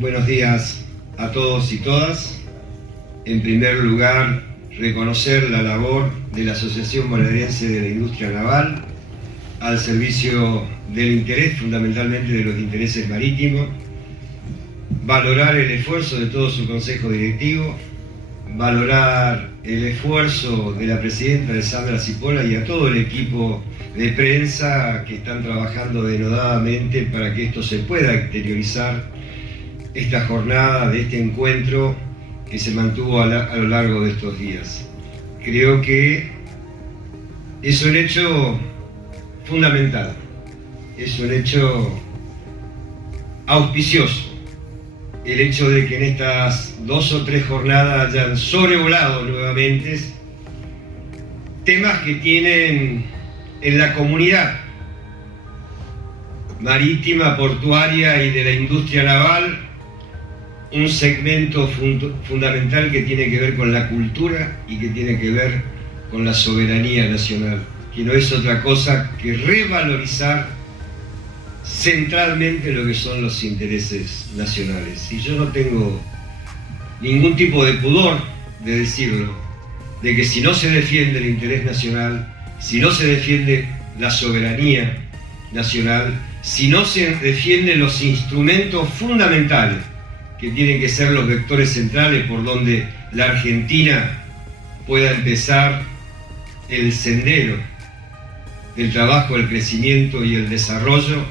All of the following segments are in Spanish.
Buenos días a todos y todas. En primer lugar, reconocer la labor de la Asociación Bonaerense de la Industria Naval al servicio del interés, fundamentalmente de los intereses marítimos, valorar el esfuerzo de todo su consejo directivo, valorar el esfuerzo de la presidenta Alessandra Cipolla y a todo el equipo de prensa que están trabajando denodadamente para que esto se pueda exteriorizar, esta jornada de este encuentro que se mantuvo a lo largo de estos días. Creo que es un hecho fundamental, es un hecho auspicioso, el hecho de que en estas 2 o 3 jornadas hayan sobrevolado nuevamente temas que tienen en la comunidad marítima, portuaria y de la industria naval un segmento fundamental que tiene que ver con la cultura y que tiene que ver con la soberanía nacional, que no es otra cosa que revalorizar centralmente lo que son los intereses nacionales. Y yo no tengo ningún tipo de pudor de decirlo, de que si no se defiende el interés nacional, si no se defiende la soberanía nacional, si no se defienden los instrumentos fundamentales que tienen que ser los vectores centrales por donde la Argentina pueda empezar el sendero del trabajo, el crecimiento y el desarrollo,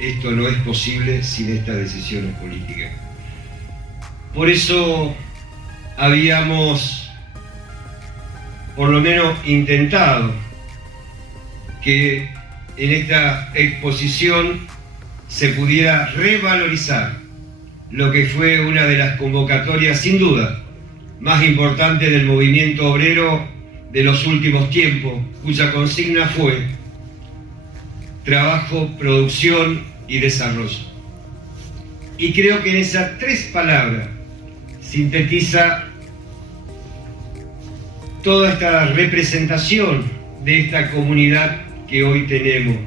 esto no es posible sin estas decisiones políticas. Por eso habíamos por lo menos intentado que en esta exposición se pudiera revalorizar lo que fue una de las convocatorias sin duda más importantes del movimiento obrero de los últimos tiempos, cuya consigna fue trabajo, producción y desarrollo. Y creo que en esas 3 palabras sintetiza toda esta representación de esta comunidad que hoy tenemos.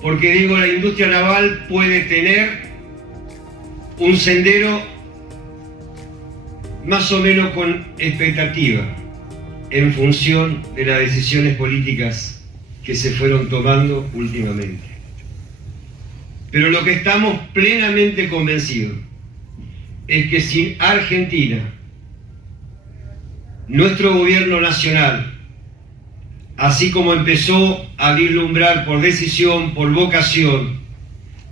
Porque digo, la industria naval puede tener un sendero más o menos con expectativa en función de las decisiones políticas que se fueron tomando últimamente. Pero lo que estamos plenamente convencidos es que sin Argentina, nuestro gobierno nacional, así como empezó a vislumbrar por decisión, por vocación,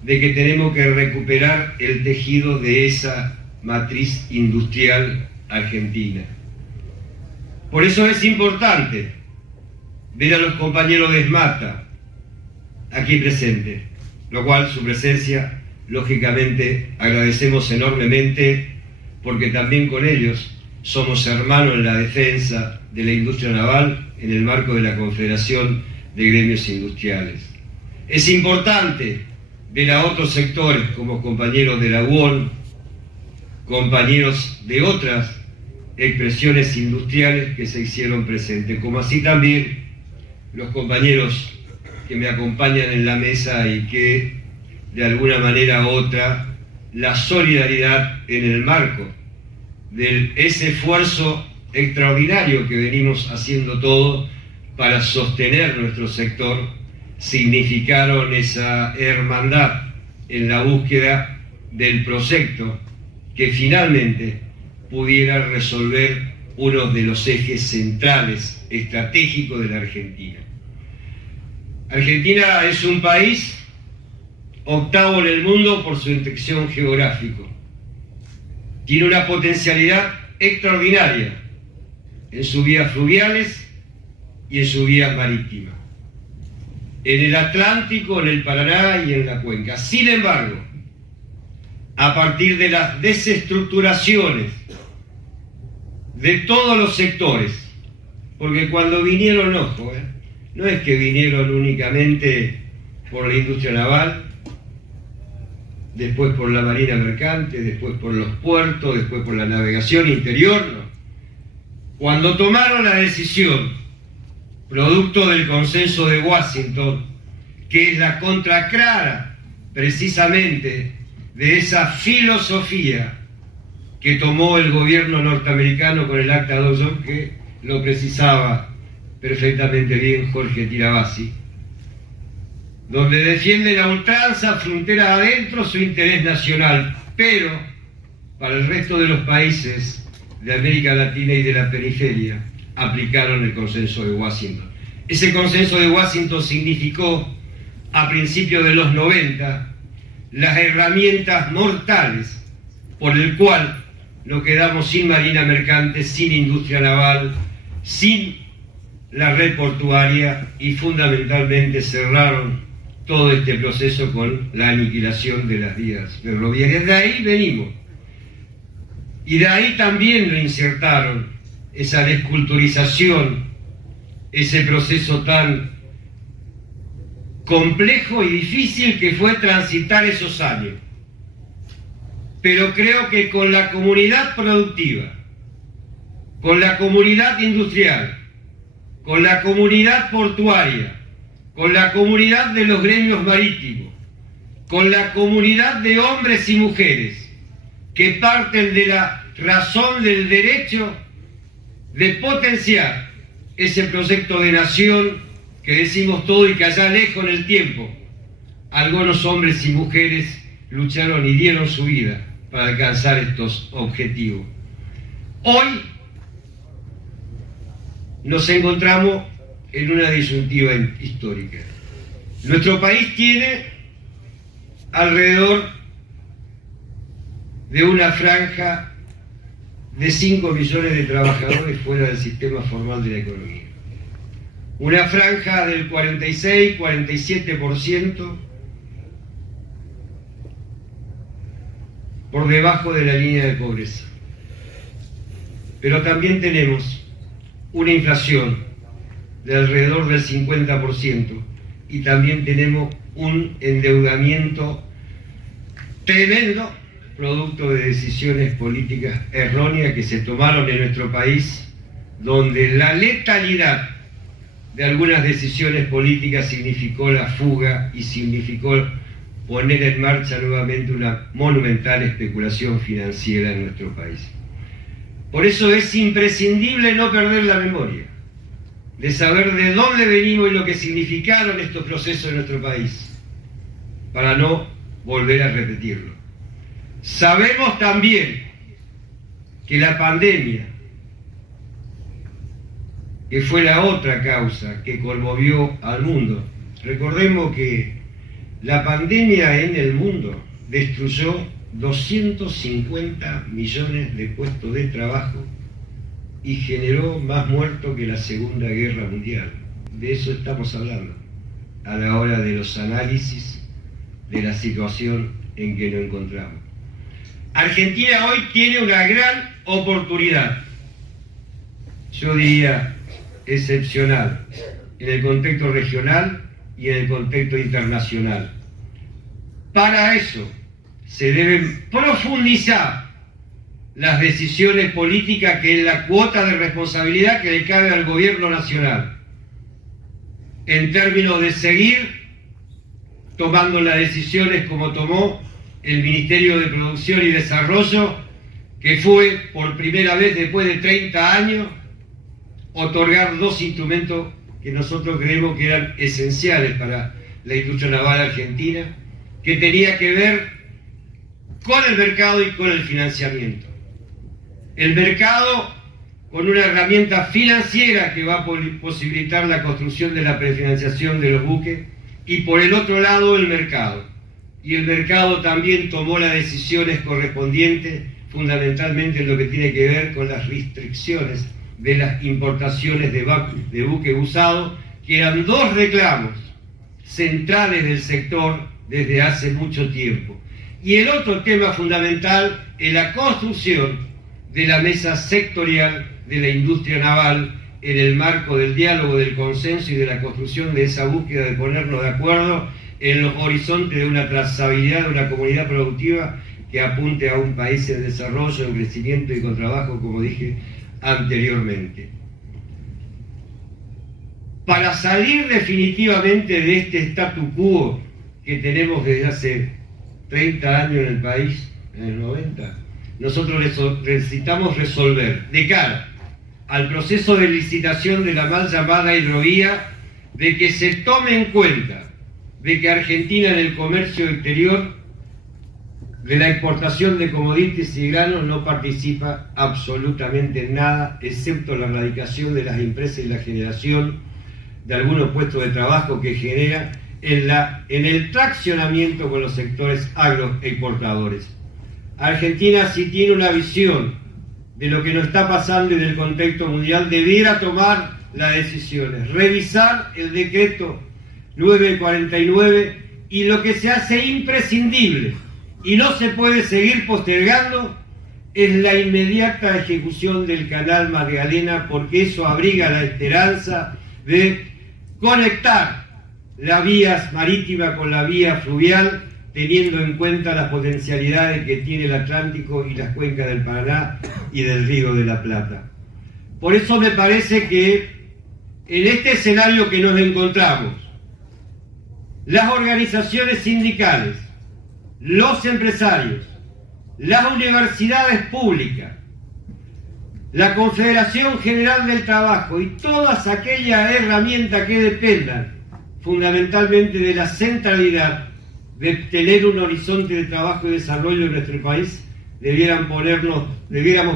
de que tenemos que recuperar el tejido de esa matriz industrial argentina. Por eso es importante ver a los compañeros de SMATA aquí presentes, lo cual su presencia, lógicamente, agradecemos enormemente, porque también con ellos somos hermanos en la defensa de la industria naval en el marco de la Confederación de Gremios Industriales. Es importante ver a otros sectores como compañeros de la UON, compañeros de otras expresiones industriales que se hicieron presentes, como así también los compañeros que me acompañan en la mesa y que de alguna manera u otra la solidaridad en el marco de ese esfuerzo extraordinario que venimos haciendo todos para sostener nuestro sector, significaron esa hermandad en la búsqueda del proyecto que finalmente pudiera resolver uno de los ejes centrales estratégicos de la Argentina. Argentina es un país octavo en el mundo por su extensión geográfica. Tiene una potencialidad extraordinaria en sus vías fluviales y en sus vías marítimas, en el Atlántico, en el Paraná y en la cuenca. Sin embargo, a partir de las desestructuraciones de todos los sectores, porque cuando vinieron, ojo, no es que vinieron únicamente por la industria naval, después por la marina mercante, después por los puertos, después por la navegación interior, no. Cuando tomaron la decisión, producto del consenso de Washington, que es la contracara precisamente de esa filosofía que tomó el gobierno norteamericano con el Acta Dow Jones, que lo precisaba perfectamente bien Jorge Tirabassi, donde defienden a ultranza, frontera adentro, su interés nacional, pero para el resto de los países de América Latina y de la periferia aplicaron el consenso de Washington. Ese consenso de Washington significó, a principios de los 90, las herramientas mortales por el cual nos quedamos sin marina mercante, sin industria naval, sin la red portuaria y fundamentalmente cerraron todo este proceso con la aniquilación de las vías ferroviarias. De ahí venimos. Y de ahí también lo insertaron esa desculturización, ese proceso tan complejo y difícil que fue transitar esos años. Pero creo que con la comunidad productiva, con la comunidad industrial, con la comunidad portuaria, con la comunidad de los gremios marítimos, con la comunidad de hombres y mujeres que parten de la razón del derecho de potenciar ese proyecto de nación que decimos todo y que allá lejos en el tiempo algunos hombres y mujeres lucharon y dieron su vida para alcanzar estos objetivos. Hoy nos encontramos en una disyuntiva histórica. Nuestro país tiene alrededor de una franja de 5 millones de trabajadores fuera del sistema formal de la economía. Una franja del 46-47% por debajo de la línea de pobreza. Pero también tenemos una inflación de alrededor del 50% y también tenemos un endeudamiento tremendo, producto de decisiones políticas erróneas que se tomaron en nuestro país, donde la letalidad de algunas decisiones políticas significó la fuga y significó poner en marcha nuevamente una monumental especulación financiera en nuestro país. Por eso es imprescindible no perder la memoria, de saber de dónde venimos y lo que significaron estos procesos en nuestro país, para no volver a repetirlo. Sabemos también que la pandemia, que fue la otra causa que conmovió al mundo, recordemos que la pandemia en el mundo destruyó 250 millones de puestos de trabajo y generó más muertos que la Segunda Guerra Mundial. De eso estamos hablando a la hora de los análisis de la situación en que nos encontramos. Argentina hoy tiene una gran oportunidad, yo diría excepcional, en el contexto regional y en el contexto internacional. Para eso se deben profundizar las decisiones políticas, que es la cuota de responsabilidad que le cabe al gobierno nacional, en términos de seguir tomando las decisiones como tomó el Ministerio de Producción y Desarrollo, que fue por primera vez después de 30 años otorgar 2 instrumentos que nosotros creemos que eran esenciales para la industria naval argentina, que tenía que ver con el mercado y con el financiamiento. El mercado con una herramienta financiera que va a posibilitar la construcción de la prefinanciación de los buques, y por el otro lado el mercado. Y el mercado también tomó las decisiones correspondientes, fundamentalmente en lo que tiene que ver con las restricciones de las importaciones de buques usados, que eran 2 reclamos centrales del sector desde hace mucho tiempo. Y el otro tema fundamental es la construcción de la mesa sectorial de la industria naval en el marco del diálogo, del consenso y de la construcción de esa búsqueda de ponernos de acuerdo en los horizontes de una trazabilidad de una comunidad productiva que apunte a un país en desarrollo, en crecimiento y con trabajo, como dije anteriormente. Para salir definitivamente de este statu quo que tenemos desde hace 30 años en el país, en el 90, nosotros necesitamos resolver de cara al proceso de licitación de la mal llamada hidrovía, de que se tome en cuenta de que Argentina en el comercio exterior de la exportación de commodities y granos no participa absolutamente en nada, excepto la erradicación de las empresas y la generación de algunos puestos de trabajo que genera en el traccionamiento con los sectores agroexportadores. Argentina, si tiene una visión de lo que nos está pasando y del contexto mundial, debiera tomar las decisiones, revisar el decreto 949 y lo que se hace imprescindible y no se puede seguir postergando es la inmediata ejecución del canal Magdalena, porque eso abriga la esperanza de conectar la vía marítima con la vía fluvial, teniendo en cuenta las potencialidades que tiene el Atlántico y las cuencas del Paraná y del Río de la Plata. Por eso me parece que en este escenario que nos encontramos, las organizaciones sindicales, los empresarios, las universidades públicas, la Confederación General del Trabajo y todas aquellas herramientas que dependan fundamentalmente de la centralidad de tener un horizonte de trabajo y desarrollo en nuestro país, debiéramos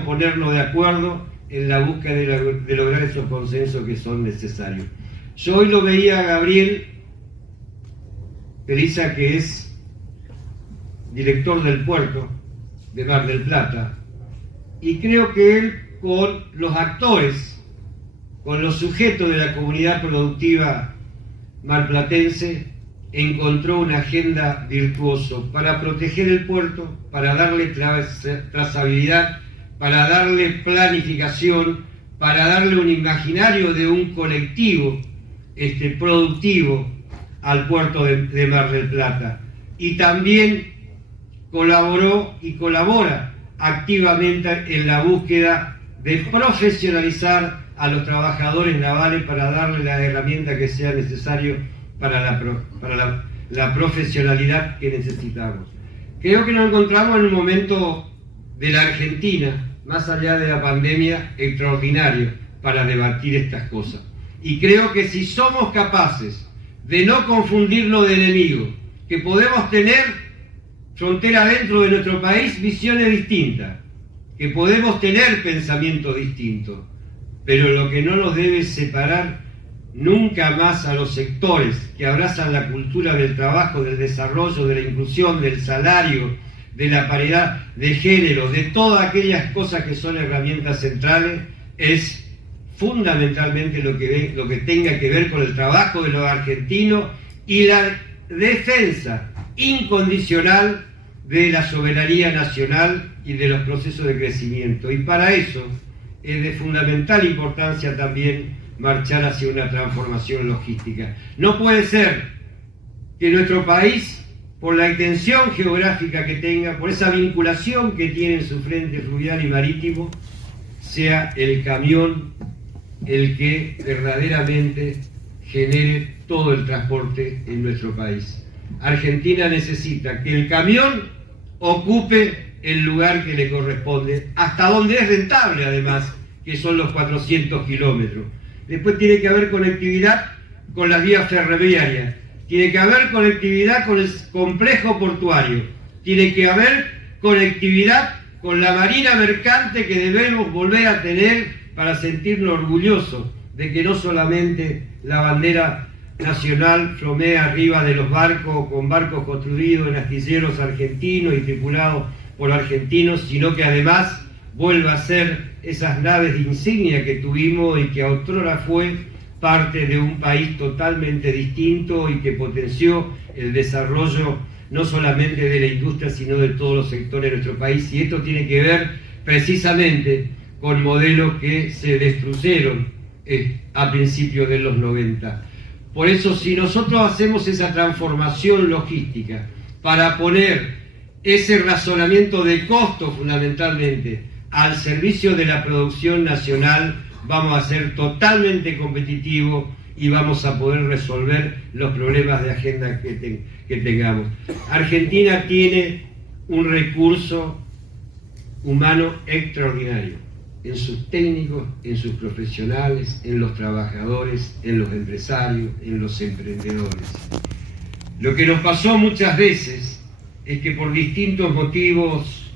ponernos de acuerdo en la búsqueda de lograr esos consensos que son necesarios. Yo hoy lo veía a Gabriel Elisa, que es director del puerto de Mar del Plata, y creo que él, con los actores, con los sujetos de la comunidad productiva marplatense, encontró una agenda virtuosa para proteger el puerto, para darle trazabilidad, para darle planificación, para darle un imaginario de un colectivo productivo al puerto de Mar del Plata. Y también colaboró y colabora activamente en la búsqueda de profesionalizar a los trabajadores navales para darle la herramienta que sea necesario para la profesionalidad que necesitamos. Creo que nos encontramos en un momento de la Argentina, más allá de la pandemia, extraordinario para debatir estas cosas. Y creo que si somos capaces de no confundirnos de enemigos, que podemos tener frontera dentro de nuestro país, visiones distintas, que podemos tener pensamientos distintos, pero lo que no nos debe separar nunca más a los sectores que abrazan la cultura del trabajo, del desarrollo, de la inclusión, del salario, de la paridad de género, de todas aquellas cosas que son herramientas centrales, es fundamentalmente lo que tenga que ver con el trabajo de los argentinos y la defensa incondicional de la soberanía nacional y de los procesos de crecimiento. Y para eso es de fundamental importancia también marchar hacia una transformación logística. No puede ser que nuestro país, por la extensión geográfica que tenga, por esa vinculación que tiene en su frente fluvial y marítimo, sea el camión el que verdaderamente genere todo el transporte en nuestro país. Argentina necesita que el camión ocupe el lugar que le corresponde, hasta donde es rentable además, que son los 400 kilómetros. Después tiene que haber conectividad con las vías ferroviarias, tiene que haber conectividad con el complejo portuario, tiene que haber conectividad con la marina mercante que debemos volver a tener para sentirnos orgullosos de que no solamente la bandera nacional flomea arriba de los barcos, con barcos construidos en astilleros argentinos y tripulados por argentinos, sino que además vuelva a ser esas naves de insignia que tuvimos y que otrora fue parte de un país totalmente distinto y que potenció el desarrollo no solamente de la industria, sino de todos los sectores de nuestro país. Y esto tiene que ver precisamente con modelos que se destruyeron a principios de los 90. Por eso, si nosotros hacemos esa transformación logística para poner ese razonamiento de costo fundamentalmente al servicio de la producción nacional, vamos a ser totalmente competitivos y vamos a poder resolver los problemas de agenda que tengamos. Argentina tiene un recurso humano extraordinario, en sus técnicos, en sus profesionales, en los trabajadores, en los empresarios, en los emprendedores. Lo que nos pasó muchas veces es que por distintos motivos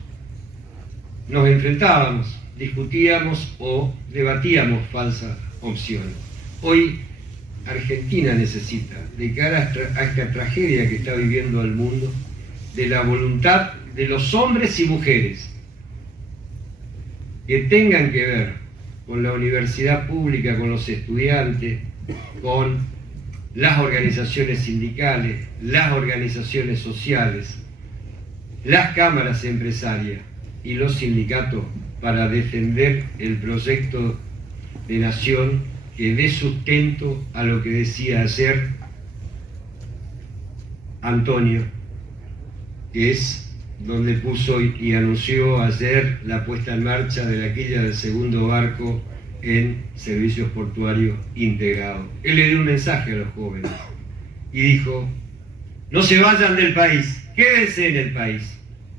nos enfrentábamos, discutíamos o debatíamos falsas opciones. Hoy Argentina necesita, de cara a esta tragedia que está viviendo el mundo, de la voluntad de los hombres y mujeres que tengan que ver con la universidad pública, con los estudiantes, con las organizaciones sindicales, las organizaciones sociales, las cámaras empresarias y los sindicatos para defender el proyecto de nación que dé sustento a lo que decía ayer Antonio, que es donde puso y anunció ayer la puesta en marcha de la quilla del segundo barco en servicios portuarios integrados. Él le dio un mensaje a los jóvenes y dijo: no se vayan del país, quédense en el país.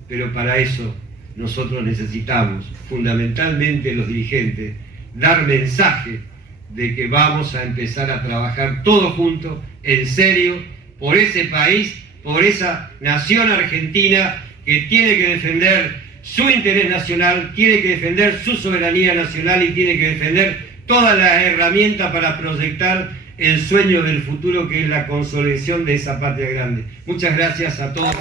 Pero para eso nosotros necesitamos, fundamentalmente los dirigentes, dar mensaje de que vamos a empezar a trabajar todos juntos, en serio, por ese país, por esa nación argentina que tiene que defender su interés nacional, tiene que defender su soberanía nacional y tiene que defender todas las herramientas para proyectar el sueño del futuro, que es la consolidación de esa patria grande. Muchas gracias a todos.